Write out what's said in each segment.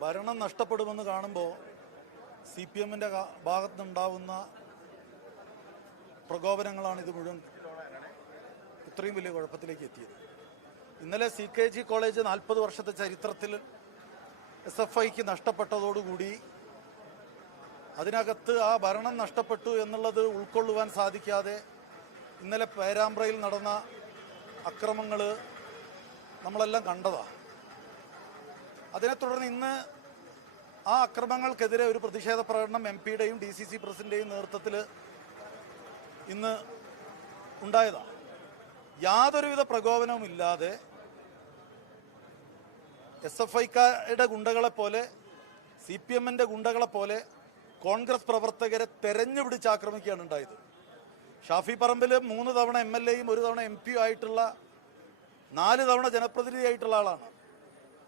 ഭരണം നഷ്ടപ്പെടുമെന്ന് കാണുമ്പോൾ CPM-ന്റെ ഭാഗത്തുനിന്നുണ്ടാവുന്ന പ്രകോപനങ്ങളാണ് ഇത് മുഴുവൻ ഇത്രയും വലിയ കുഴപ്പത്തിലേക്ക് എത്തിയത്. ഇന്നലെ CKG കോളേജ് 40 വർഷത്തെ ചരിത്രത്തിൽ SFIക്ക് നഷ്ടപ്പെട്ടതോടുകൂടി അതിനകത്ത് ആ ഭരണം നഷ്ടപ്പെട്ടു എന്നുള്ളത് ഉൾക്കൊള്ളുവാൻ സാധിക്കാതെ ഇന്നലെ പേരാമ്പ്രയിൽ നടന്ന അക്രമങ്ങൾ നമ്മളെല്ലാം കണ്ടതാണ്. അതിനെ തുടർന്ന് ഇന്ന് ആ അക്രമങ്ങൾക്കെതിരെ ഒരു പ്രതിഷേധ പ്രകടനം MP-യുടെയും DCC പ്രസിഡന്റിന്റെയും നേതൃത്വത്തിൽ ഇന്ന് ഉണ്ടായതാണ്. യാതൊരുവിധ പ്രകോപനവും ഇല്ലാതെ SFIക്കാരുടെ ഗുണ്ടകളെ പോലെ CPM-ന്റെ ഗുണ്ടകളെ പോലെ കോൺഗ്രസ് പ്രവർത്തകരെ തെരഞ്ഞുപിടിച്ച് ആക്രമിക്കുകയാണ് ഉണ്ടായത്. ഷാഫി പറമ്പിൽ 3 തവണ MLA-യും 1 തവണ MP-യും ആയിട്ടുള്ള 4 തവണ ജനപ്രതിനിധിയായിട്ടുള്ള ആളാണ്.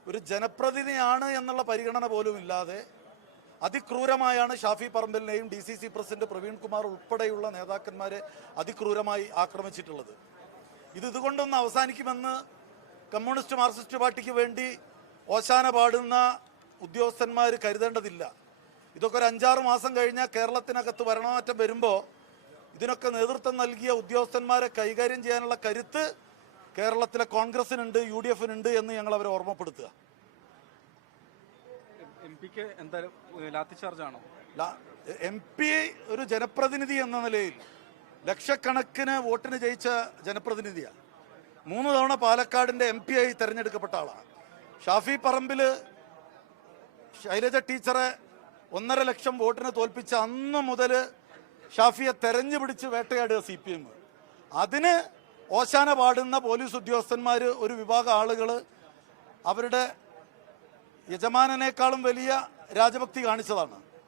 ഒരു ജനപ്രതിനിധിയാണ് എന്നുള്ള പരിഗണന പോലും ഇല്ലാതെ അതിക്രൂരമായാണ് ഷാഫി പറമ്പിലിനെയും DCC പ്രസിഡന്റ് പ്രവീൺ കുമാർ ഉൾപ്പെടെയുള്ള നേതാക്കന്മാരെ അതിക്രൂരമായി ആക്രമിച്ചിട്ടുള്ളത്. ഇതുകൊണ്ടൊന്ന് അവസാനിക്കുമെന്ന് കമ്മ്യൂണിസ്റ്റ് മാർക്സിസ്റ്റ് പാർട്ടിക്ക് വേണ്ടി ഓശാന പാടുന്ന ഉദ്യോഗസ്ഥന്മാർ കരുതേണ്ടതില്ല. ഇതൊക്കെ ഒരു 5-6 മാസം കഴിഞ്ഞാൽ കേരളത്തിനകത്ത് ഭരണമാറ്റം വരുമ്പോൾ ഇതിനൊക്കെ നേതൃത്വം നൽകിയ ഉദ്യോഗസ്ഥന്മാരെ കൈകാര്യം ചെയ്യാനുള്ള കരുത്ത് കേരളത്തിലെ കോൺഗ്രസിനുണ്ട്, UDF-നുണ്ട് എന്ന് ഞങ്ങൾ അവരെ ഓർമ്മപ്പെടുത്തുക. MP-ക്ക് എന്തായാലും ലാത്തിചാർജാണോ? MP ഒരു ജനപ്രതിനിധി എന്ന നിലയിൽ ലക്ഷക്കണക്കിന് വോട്ടിന് ജയിച്ച ജനപ്രതിനിധിയാണ്. 3 തവണ പാലക്കാടിന്റെ MP-ആയി തെരഞ്ഞെടുക്കപ്പെട്ട ആളാണ്. ഷാഫി പറമ്പിൽ ശൈലജ ടീച്ചറെ 1.5 ലക്ഷം വോട്ടിന് തോൽപ്പിച്ച അന്ന് മുതൽ ഷാഫിയെ തെരഞ്ഞുപിടിച്ച് വേട്ടയാടുക CPM. അതിന് ഓശാന പാടുന്ന പോലീസ് ഉദ്യോഗസ്ഥന്മാർ, ഒരു വിഭാഗം ആളുകൾ അവരുടെ യജമാനനേക്കാളും വലിയ രാജഭക്തി കാണിച്ചതാണ്.